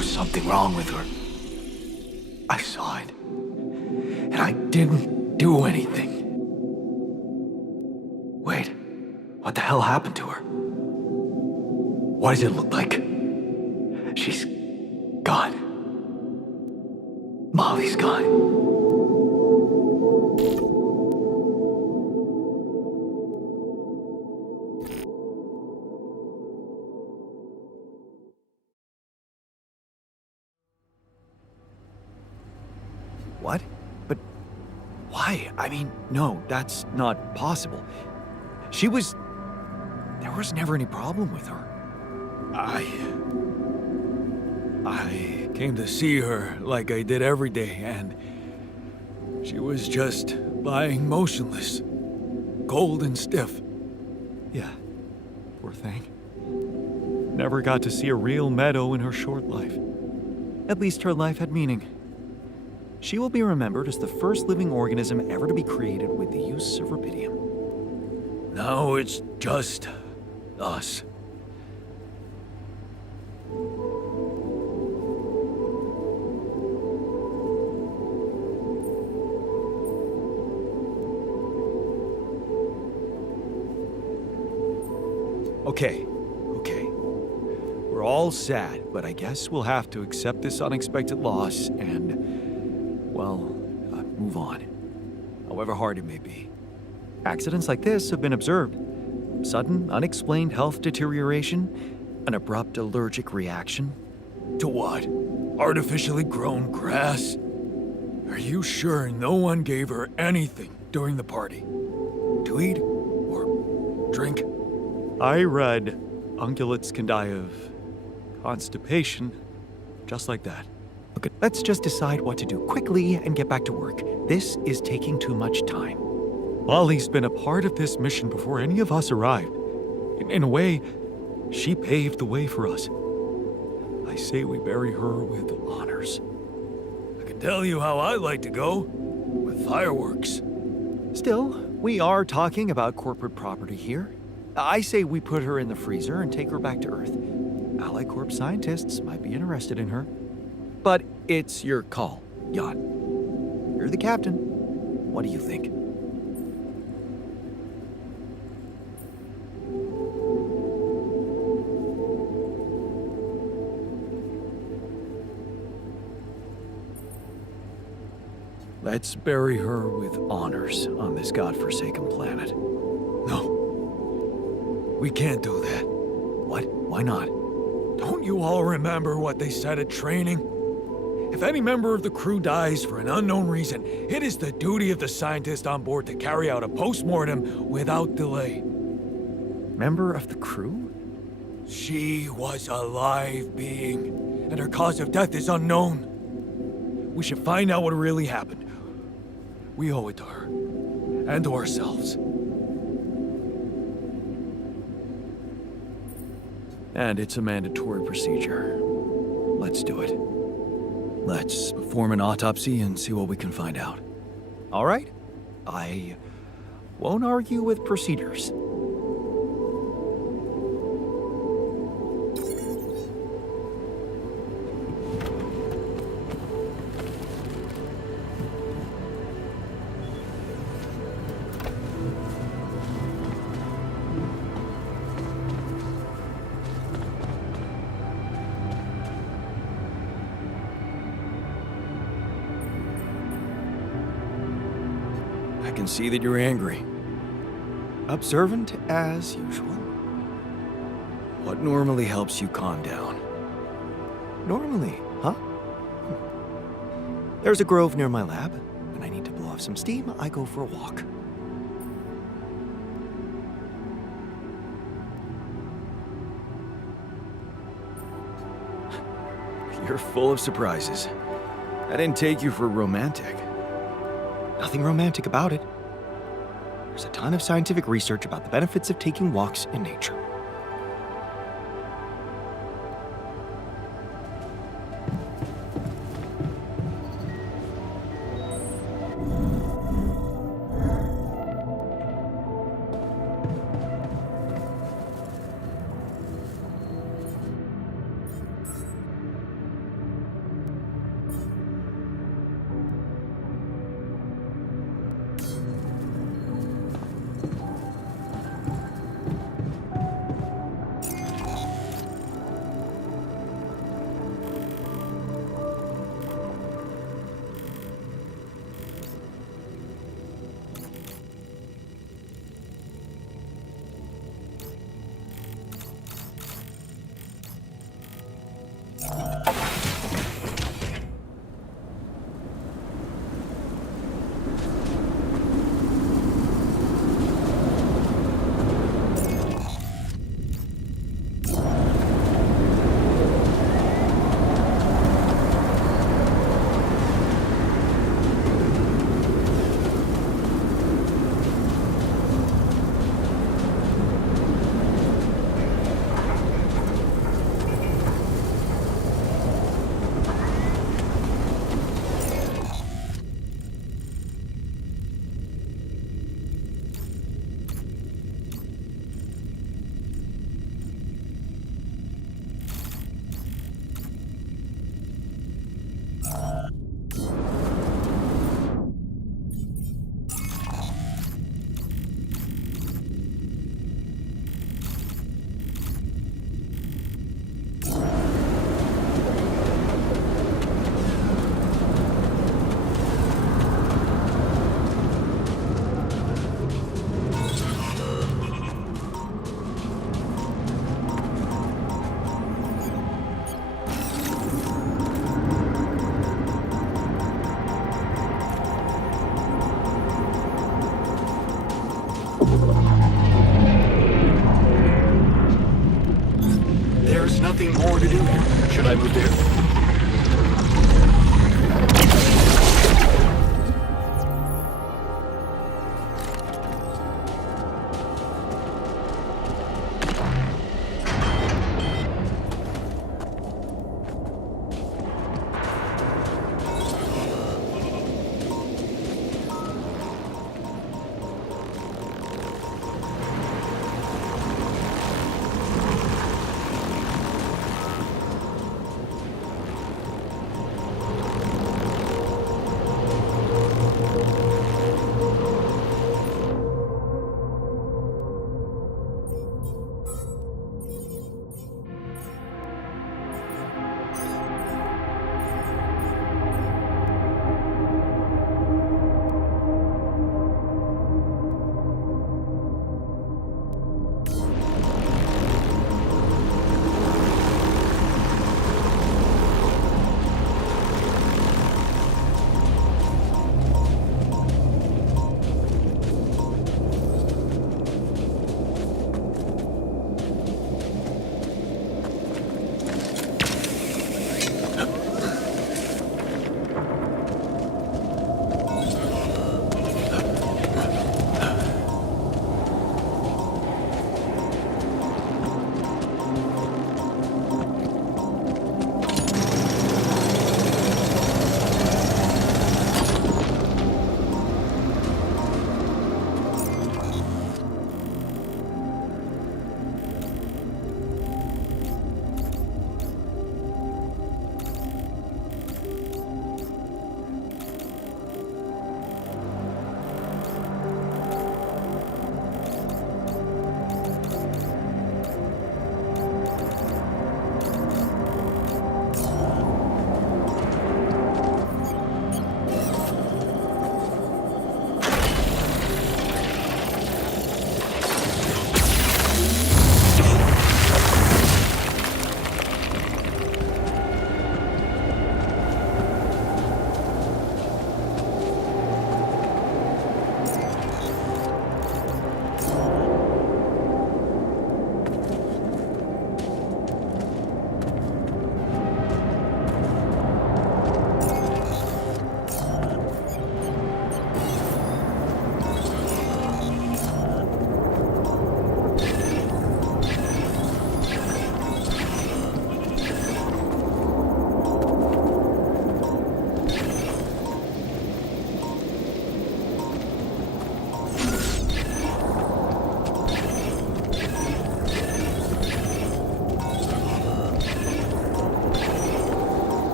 Something wrong with her. I saw it. And I didn't do anything. Wait, what the hell happened to her? What does it look like? She's gone. Molly's gone. What? But why? I mean, no, that's not possible. There was never any problem with her. I came to see her like I did every day, and she was just lying motionless, cold and stiff. Yeah, poor thing. Never got to see a real meadow in her short life. At least her life had meaning. She will be remembered as the first living organism ever to be created with the use of rubidium. Now it's just us. Okay. We're all sad, but I guess we'll have to accept this unexpected loss and, move on. However hard it may be. Accidents like this have been observed. Sudden, unexplained health deterioration, an abrupt allergic reaction. To what? Artificially grown grass? Are you sure no one gave her anything during the party? To eat or drink? I read ungulates can die of constipation, just like that. Okay, let's just decide what to do quickly and get back to work. This is taking too much time. Wally's been a part of this mission before any of us arrived. In a way, she paved the way for us. I say we bury her with honors. I can tell you how I like to go. With fireworks. Still, we are talking about corporate property here. I say we put her in the freezer and take her back to Earth. Ally Corp scientists might be interested in her. But it's your call, Jan. You're the captain. What do you think? Let's bury her with honors on this godforsaken planet. No. We can't do that. What? Why not? Don't you all remember what they said at training? If any member of the crew dies for an unknown reason, it is the duty of the scientist on board to carry out a post-mortem without delay. Member of the crew? She was a live being, and her cause of death is unknown. We should find out what really happened. We owe it to her, and to ourselves. And it's a mandatory procedure. Let's do it. Let's perform an autopsy and see what we can find out. All right? I won't argue with procedures. I can see that you're angry. Observant as usual. What normally helps you calm down? Normally, huh? There's a grove near my lab. When I need to blow off some steam, I go for a walk. You're full of surprises. I didn't take you for romantic. Nothing romantic about it. There's a ton of scientific research about the benefits of taking walks in nature. more to do here. Should I move there?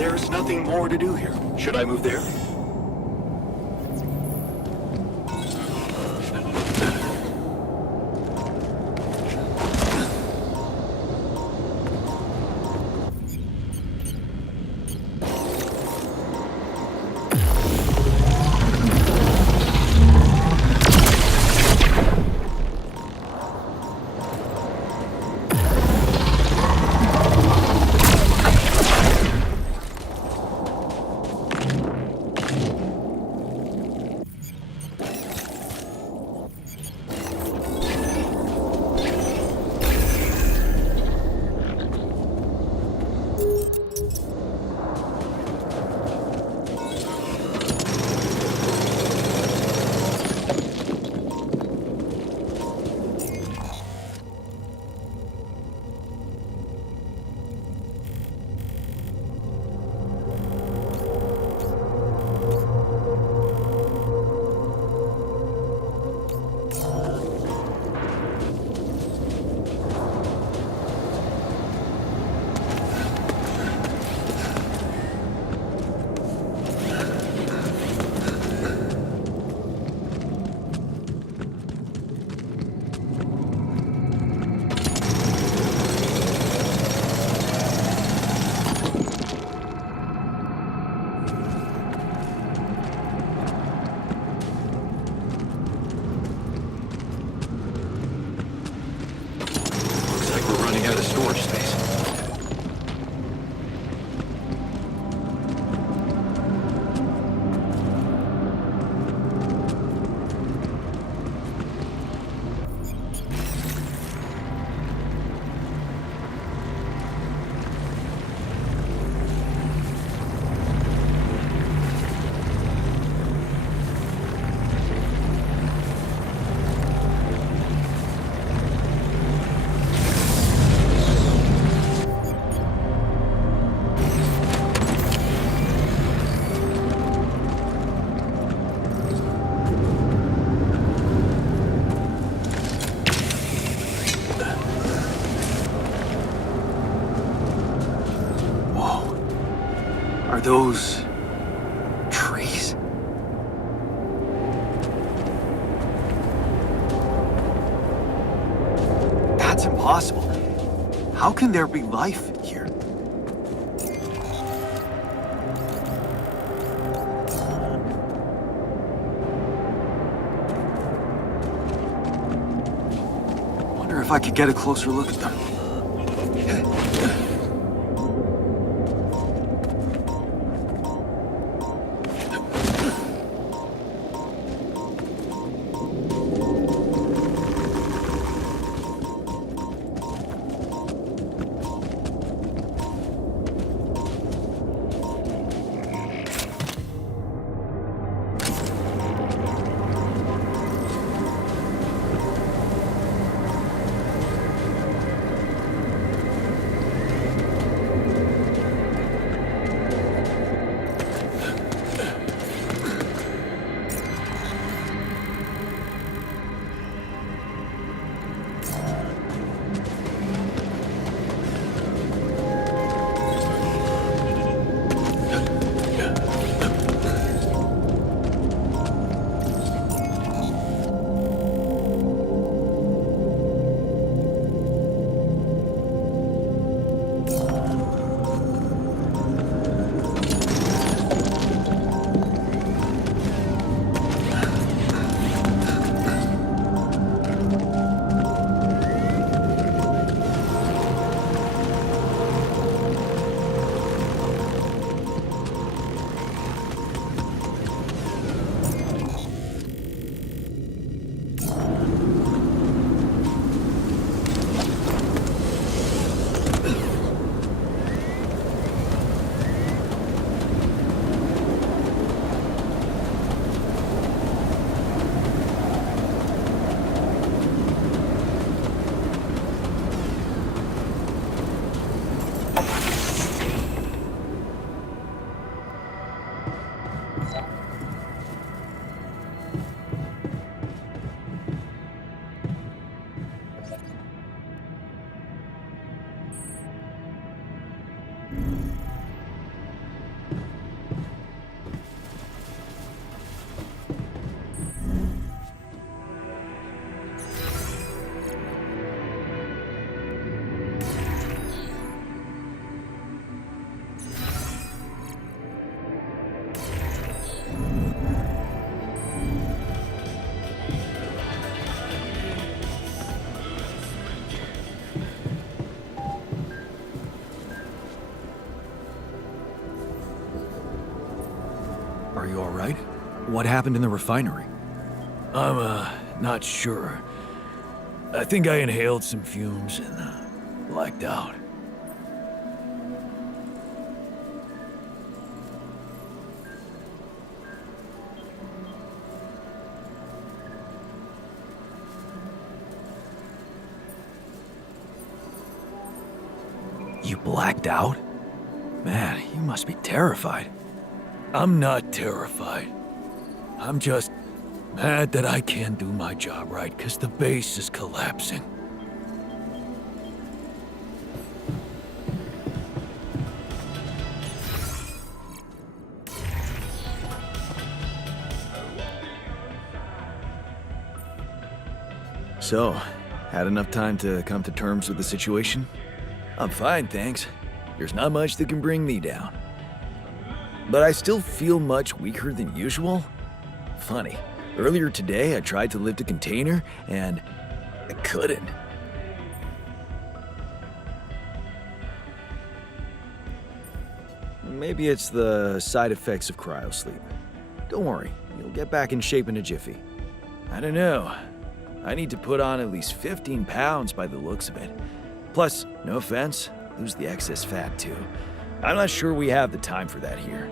There's nothing more to do here. Should I move there? Are those trees? That's impossible. How can there be life here? Wonder if I could get a closer look at them. Are you all right? What happened in the refinery? I'm, not sure. I think I inhaled some fumes and, blacked out. You blacked out? Man, you must be terrified. I'm not terrified. I'm just mad that I can't do my job right because the base is collapsing. So, had enough time to come to terms with the situation? I'm fine, thanks. There's not much that can bring me down. But I still feel much weaker than usual. Funny, earlier today I tried to lift a container and I couldn't. Maybe it's the side effects of cryosleep. Don't worry, you'll get back in shape in a jiffy. I don't know. I need to put on at least 15 pounds by the looks of it. Plus, no offense, lose the excess fat too. I'm not sure we have the time for that here.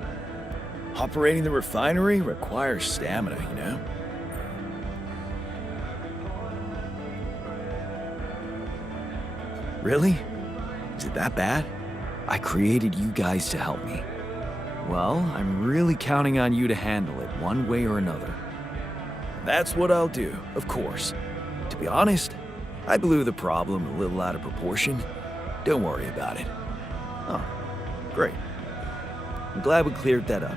Operating the refinery requires stamina, you know? Really? Is it that bad? I created you guys to help me. Well, I'm really counting on you to handle it one way or another. That's what I'll do, of course. To be honest, I blew the problem a little out of proportion. Don't worry about it. Oh, great. I'm glad we cleared that up.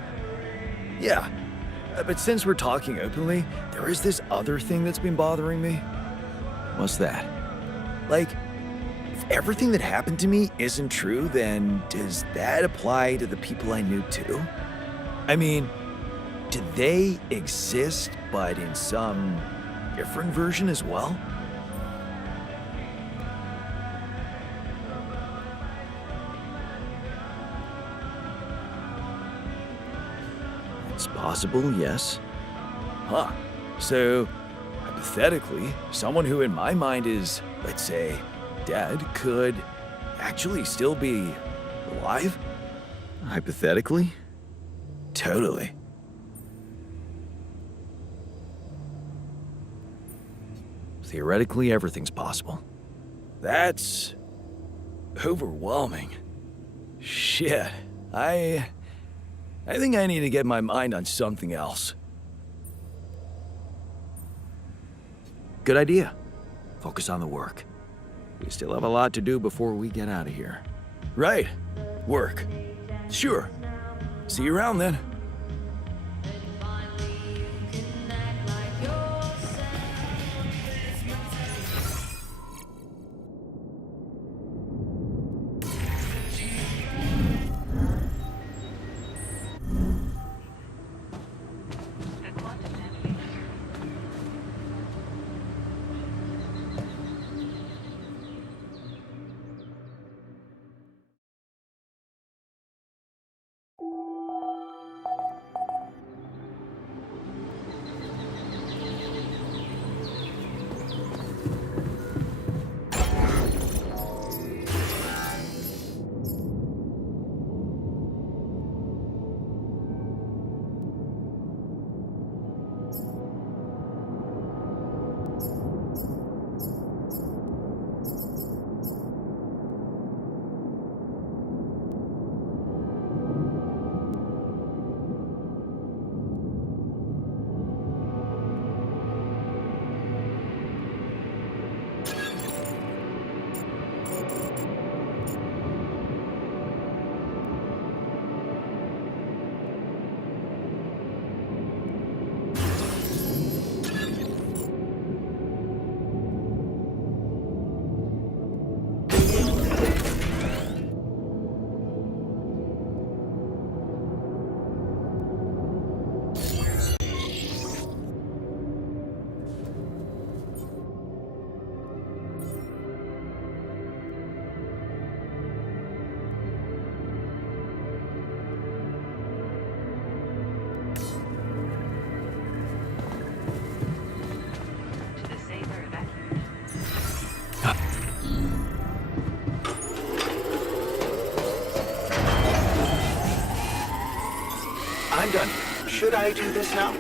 Yeah, but since we're talking openly, there is this other thing that's been bothering me. What's that? Like, if everything that happened to me isn't true, then does that apply to the people I knew too? I mean, do they exist, but in some different version as well? It's possible, yes. Huh. So, hypothetically, someone who in my mind is, let's say, dead could actually still be alive? Hypothetically? Totally. Theoretically, everything's possible. That's overwhelming. Shit. I think I need to get my mind on something else. Good idea. Focus on the work. We still have a lot to do before we get out of here. Right. Work. Sure. See you around then. I'm done. Should I do this now?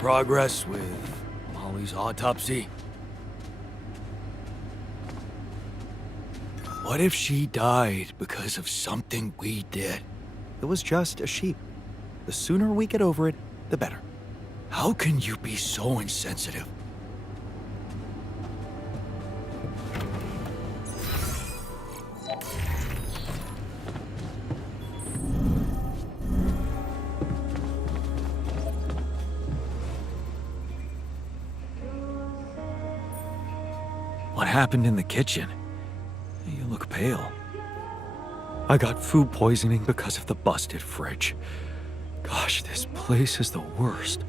progress with Molly's autopsy? What if she died because of something we did? It was just a sheep. The sooner we get over it, the better. How can you be so insensitive? What happened in the kitchen? You look pale. I got food poisoning because of the busted fridge. Gosh, this place is the worst.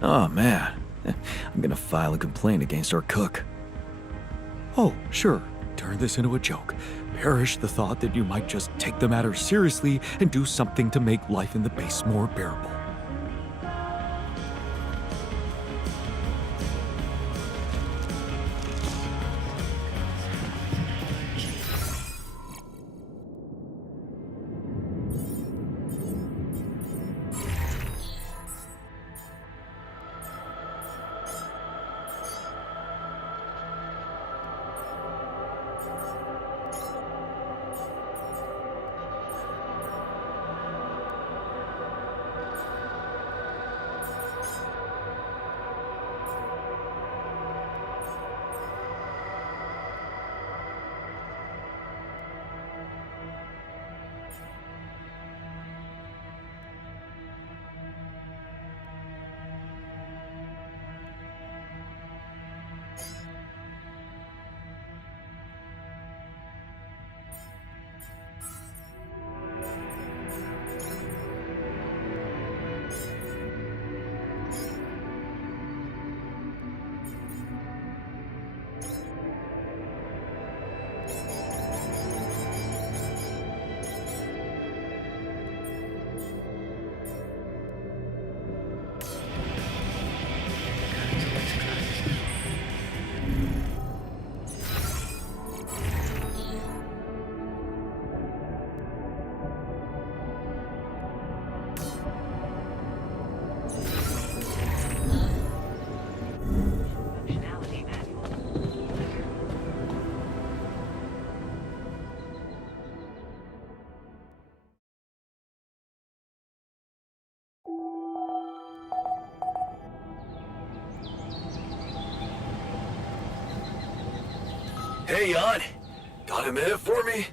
Oh, man. I'm gonna file a complaint against our cook. Oh, sure. Turn this into a joke. Perish the thought that you might just take the matter seriously and do something to make life in the base more bearable. Hey, Jan. Got a minute for me?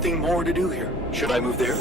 nothing more to do here. Should I move there?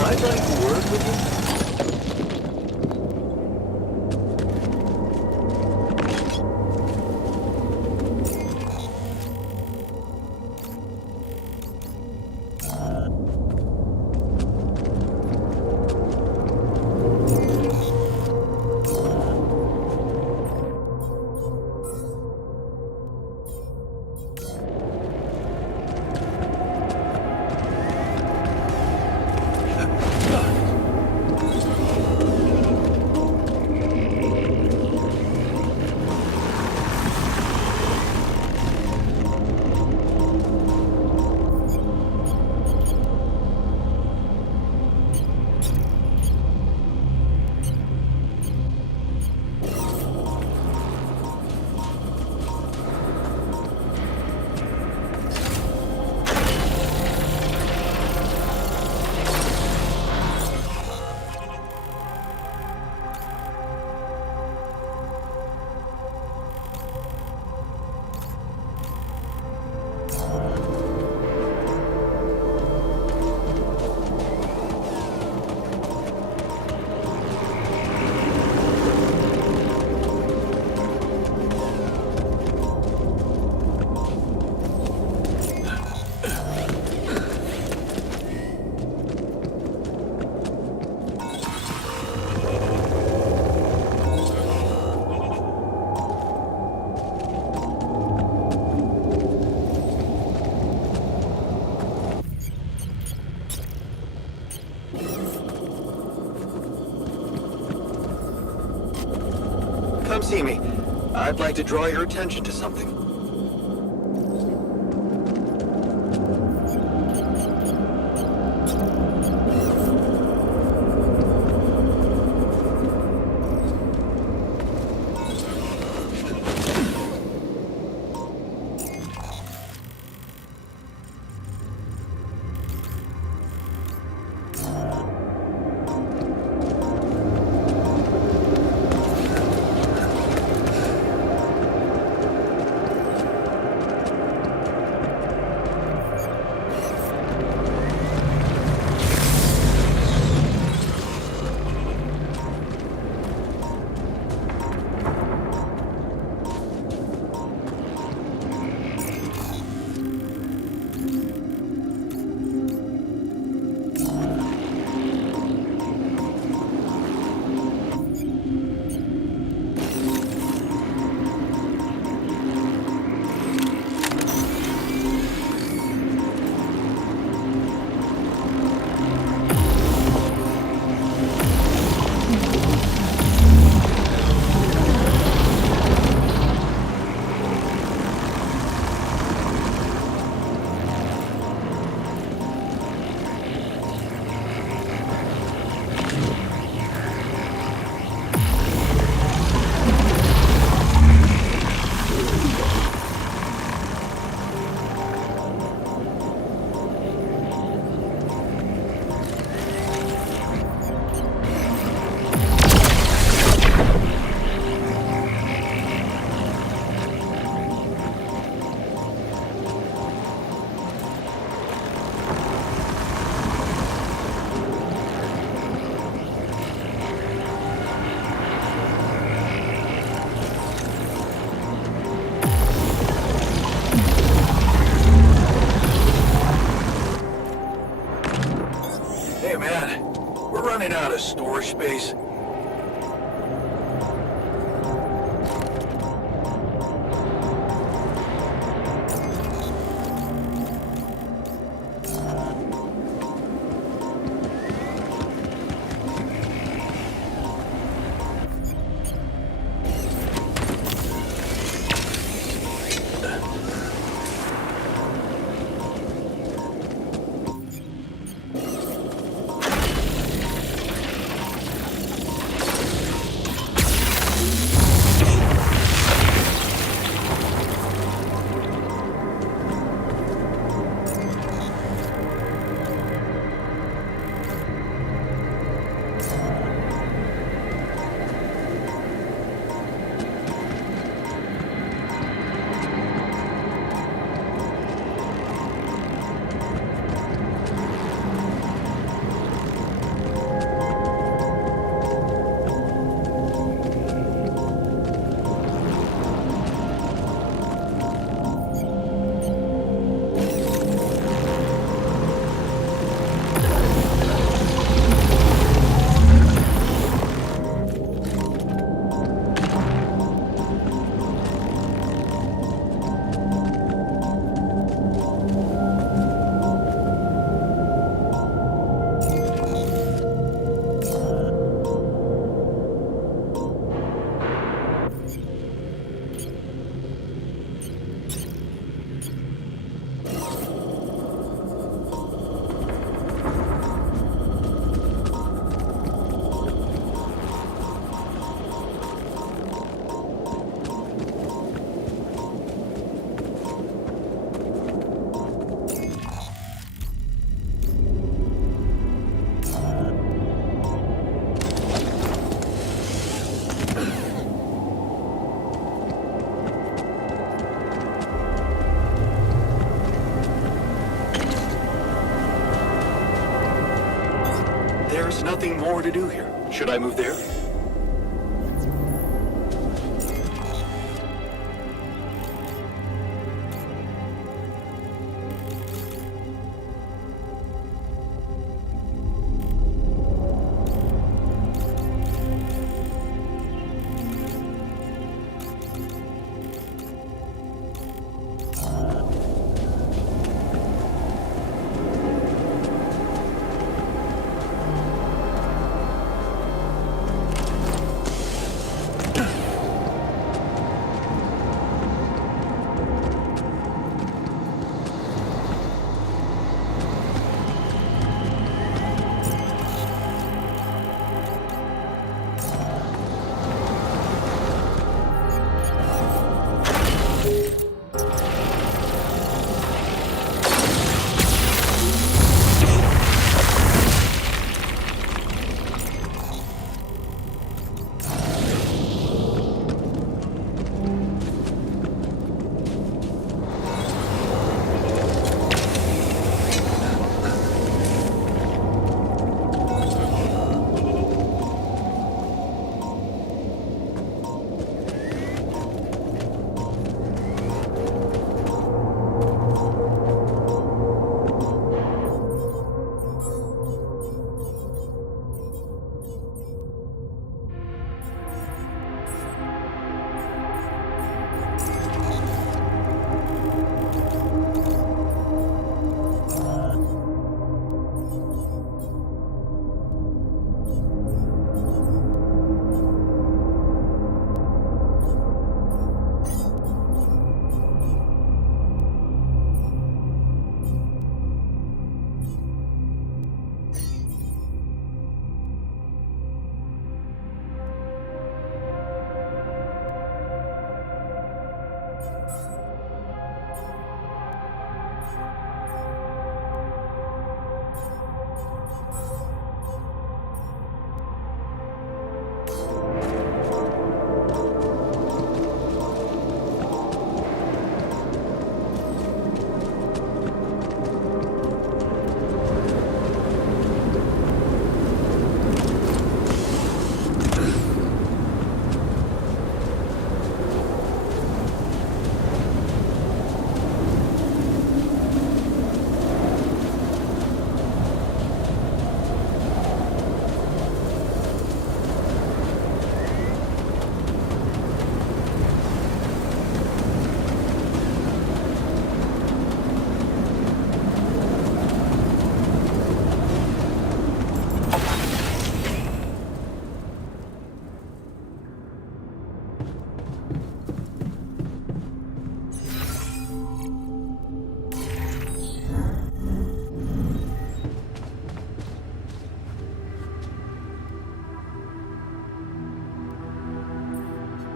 I'd like to work with you. Come see me. I'd like to draw your attention to something. Hey man, we're running out of storage space. nothing more to do here. Should I move there?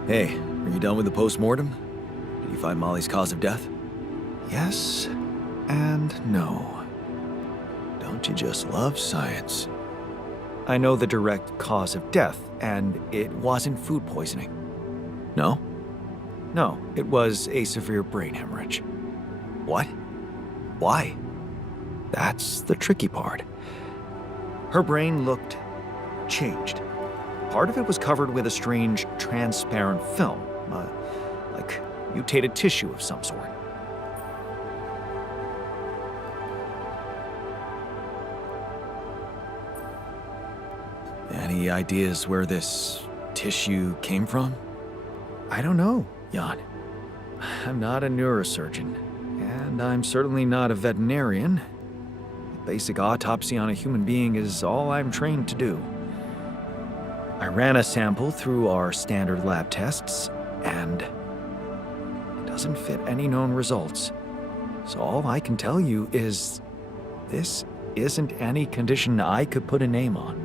Hey, are you done with the post-mortem? Did you find Molly's cause of death? Yes and no. Don't you just love science? I know the direct cause of death, and it wasn't food poisoning. No? No, it was a severe brain hemorrhage. What? Why? That's the tricky part. Her brain looked changed. Part of it was covered with a strange, transparent film, like mutated tissue of some sort. Any ideas where this tissue came from? I don't know, Jan. I'm not a neurosurgeon, and I'm certainly not a veterinarian. A basic autopsy on a human being is all I'm trained to do. I ran a sample through our standard lab tests, and it doesn't fit any known results. So all I can tell you is this isn't any condition I could put a name on.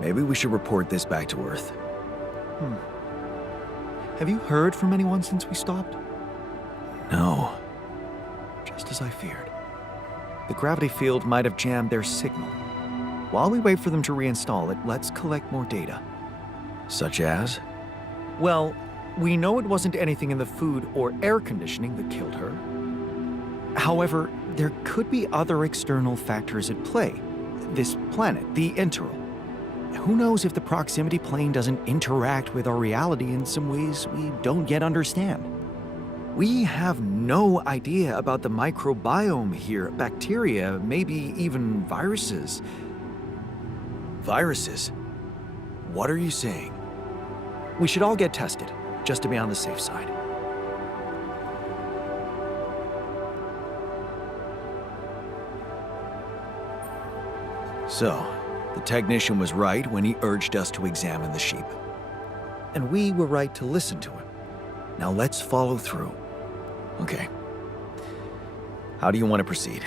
Maybe we should report this back to Earth. Have you heard from anyone since we stopped? No. Just as I feared. The gravity field might have jammed their signal. While we wait for them to reinstall it, let's collect more data. Such as? Well, We know it wasn't anything in the food or air conditioning that killed her. However, there could be other external factors at play. This planet, the Interral. Who knows if the proximity plane doesn't interact with our reality in some ways we don't yet understand? We have no idea about the microbiome here, bacteria, maybe even viruses. Viruses? What are you saying? We should all get tested, just to be on the safe side. So, the technician was right when he urged us to examine the sheep. And we were right to listen to him. Now let's follow through. Okay. How do you want to proceed?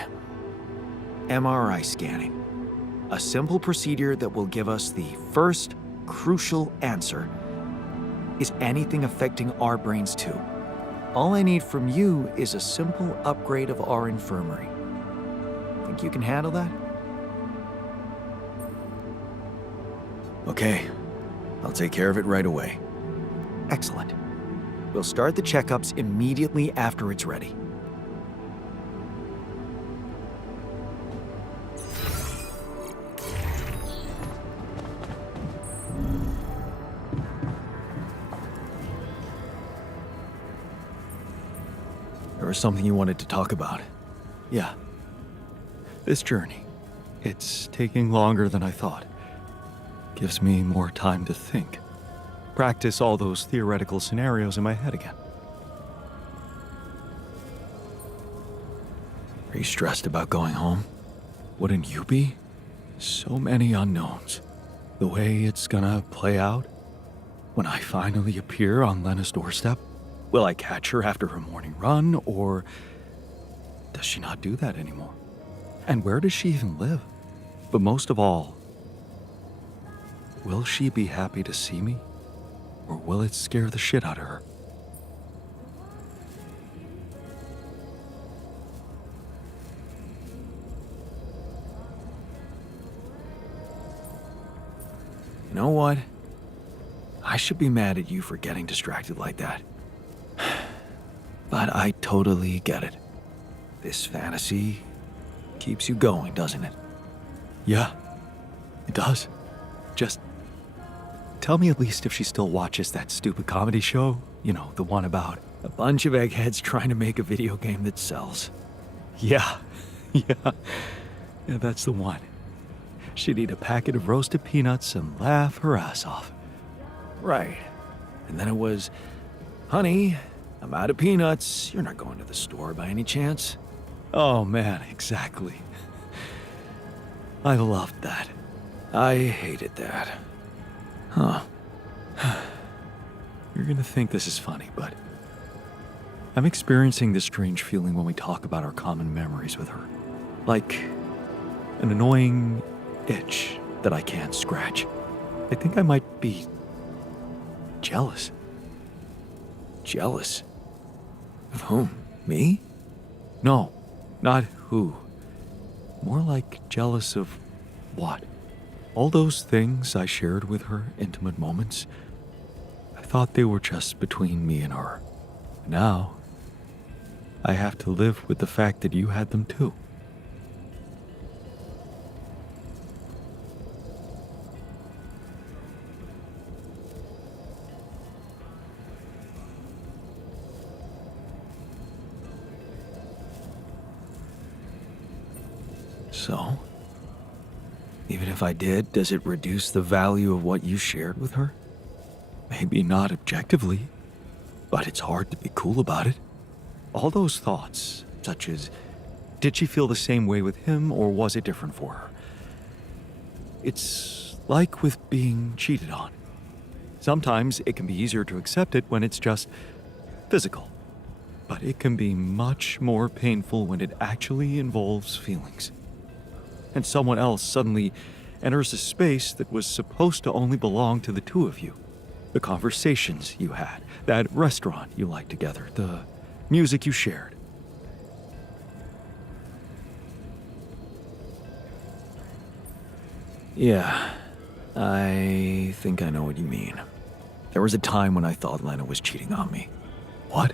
MRI scanning. A simple procedure that will give us the first crucial answer. Is anything affecting our brains too? All I need from you is a simple upgrade of our infirmary. Think you can handle that? Okay. I'll take care of it right away. Excellent. We'll start the checkups immediately after it's ready. There was something you wanted to talk about. Yeah. This journey. It's taking longer than I thought. Gives me more time to think. Practice all those theoretical scenarios in my head again. Are you stressed about going home? Wouldn't you be? So many unknowns. The way it's gonna play out. When I finally appear on Lena's doorstep, will I catch her after her morning run, or does she not do that anymore? And where does she even live? But most of all, will she be happy to see me? Or will it scare the shit out of her? You know what? I should be mad at you for getting distracted like that. But I totally get it. This fantasy keeps you going, doesn't it? Yeah, it does. Just tell me at least if she still watches that stupid comedy show. You know, the one about a bunch of eggheads trying to make a video game that sells. Yeah, yeah, that's the one. She'd eat a packet of roasted peanuts and laugh her ass off. Right. And then it was, honey, I'm out of peanuts. You're not going to the store by any chance? Oh man, exactly. I loved that. I hated that. Huh. You're gonna think this is funny, but I'm experiencing this strange feeling when we talk about our common memories with her. Like an annoying itch that I can't scratch. I think I might be jealous. Jealous? Of whom? Me? No, not who. More like jealous of what? All those things I shared with her, intimate moments, I thought they were just between me and her. Now, I have to live with the fact that you had them too. So? Even if I did, does it reduce the value of what you shared with her? Maybe not objectively, but it's hard to be cool about it. All those thoughts, such as, did she feel the same way with him or was it different for her? It's like with being cheated on. Sometimes it can be easier to accept it when it's just physical, but it can be much more painful when it actually involves feelings. And someone else suddenly enters a space that was supposed to only belong to the two of you. The conversations you had, that restaurant you liked together, the music you shared. Yeah, I think I know what you mean. There was a time when I thought Lena was cheating on me. What?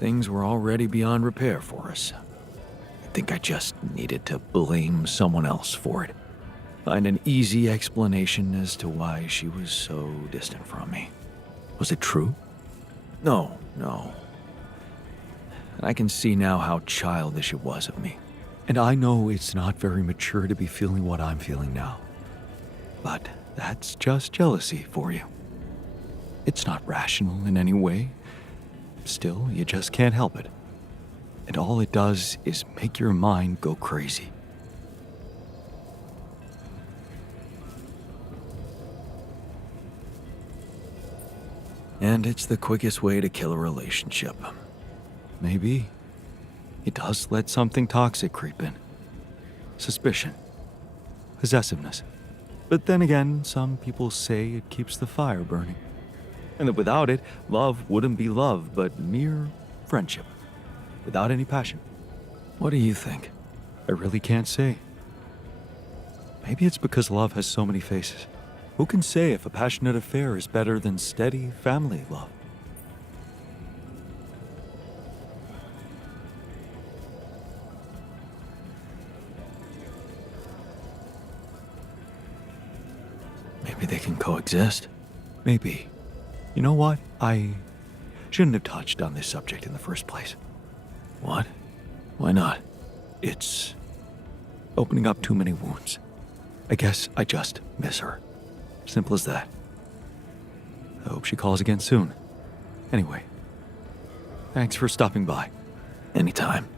Things were already beyond repair for us. I think I just needed to blame someone else for it. Find an easy explanation as to why she was so distant from me. Was it true? No. And I can see now how childish it was of me. And I know it's not very mature to be feeling what I'm feeling now. But that's just jealousy for you. It's not rational in any way. Still, you just can't help it. And all it does is make your mind go crazy. And it's the quickest way to kill a relationship. Maybe it does let something toxic creep in. Suspicion. Possessiveness. But then again, some people say it keeps the fire burning. And that without it, love wouldn't be love, but mere friendship. Without any passion. What do you think? I really can't say. Maybe it's because love has so many faces. Who can say if a passionate affair is better than steady family love? Maybe they can coexist. Maybe. You know what? I shouldn't have touched on this subject in the first place. What? Why not? It's opening up too many wounds. I guess I just miss her. Simple as that. I hope she calls again soon. Anyway, thanks for stopping by. Anytime.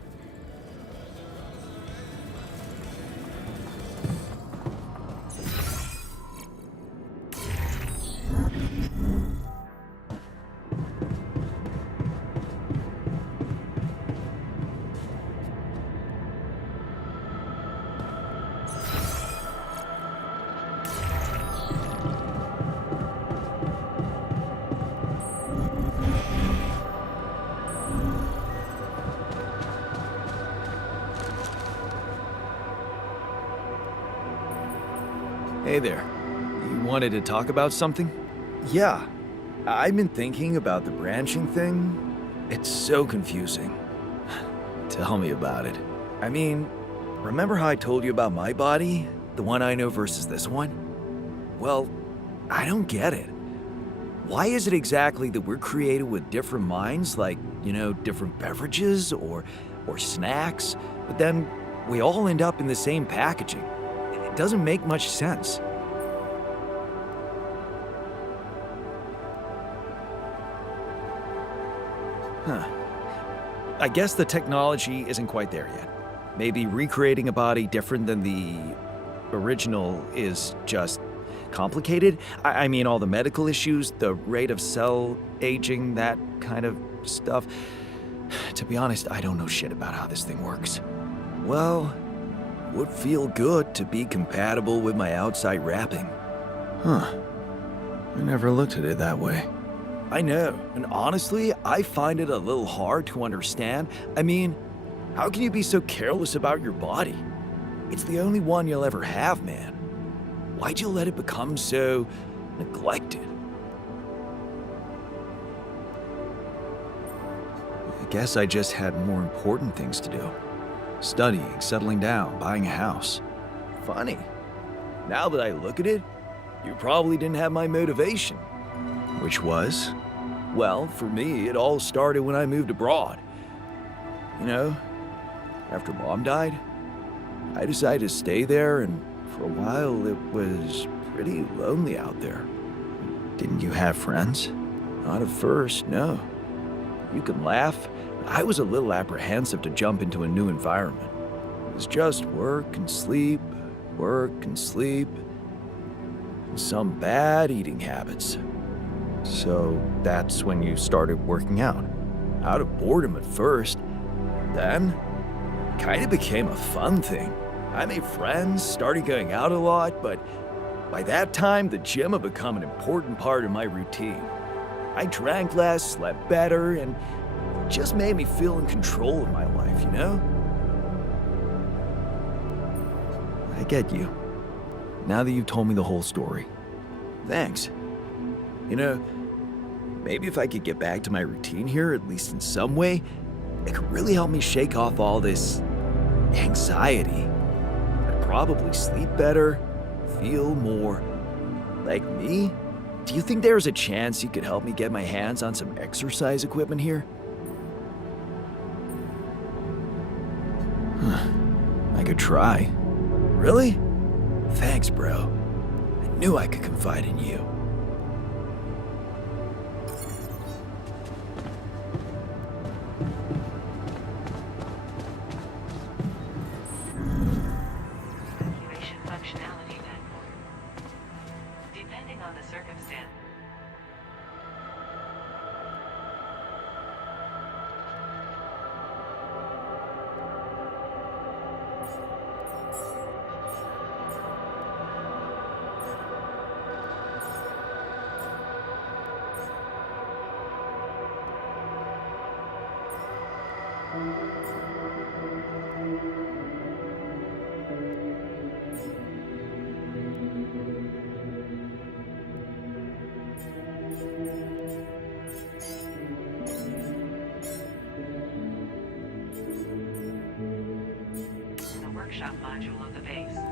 Hey there. You wanted to talk about something? Yeah. I've been thinking about the branching thing. It's so confusing. Tell me about it. I mean, remember how I told you about my body? The one I know versus this one? Well, I don't get it. Why is it exactly that we're created with different minds, like, different beverages or snacks, but then we all end up in the same packaging? It doesn't make much sense. I guess the technology isn't quite there yet. Maybe recreating a body different than the original is just complicated. I mean, all the medical issues, the rate of cell aging, that kind of stuff. To be honest, I don't know shit about how this thing works. Well, would feel good to be compatible with my outside wrapping. I never looked at it that way. I know, and honestly, I find it a little hard to understand. I mean, how can you be so careless about your body? It's the only one you'll ever have, man. Why'd you let it become so neglected? I guess I just had more important things to do. Studying, settling down, buying a house. Funny. Now that I look at it, you probably didn't have my motivation. Which was? Well, for me, it all started when I moved abroad. After Mom died, I decided to stay there, and for a while it was pretty lonely out there. Didn't you have friends? Not at first, no. You can laugh, but I was a little apprehensive to jump into a new environment. It was just work and sleep, and some bad eating habits. So that's when you started working out. Out of boredom at first. Then, kind of became a fun thing. I made friends, started going out a lot, but by that time, the gym had become an important part of my routine. I drank less, slept better, and it just made me feel in control of my life, I get you. Now that you've told me the whole story. Thanks. Maybe if I could get back to my routine here, at least in some way, it could really help me shake off all this anxiety. I'd probably sleep better, feel more like me. Do you think there's a chance you could help me get my hands on some exercise equipment here? I could try. Really? Thanks, bro. I knew I could confide in you. Activation functionality then. Depending on the circumstance. The workshop module of the base.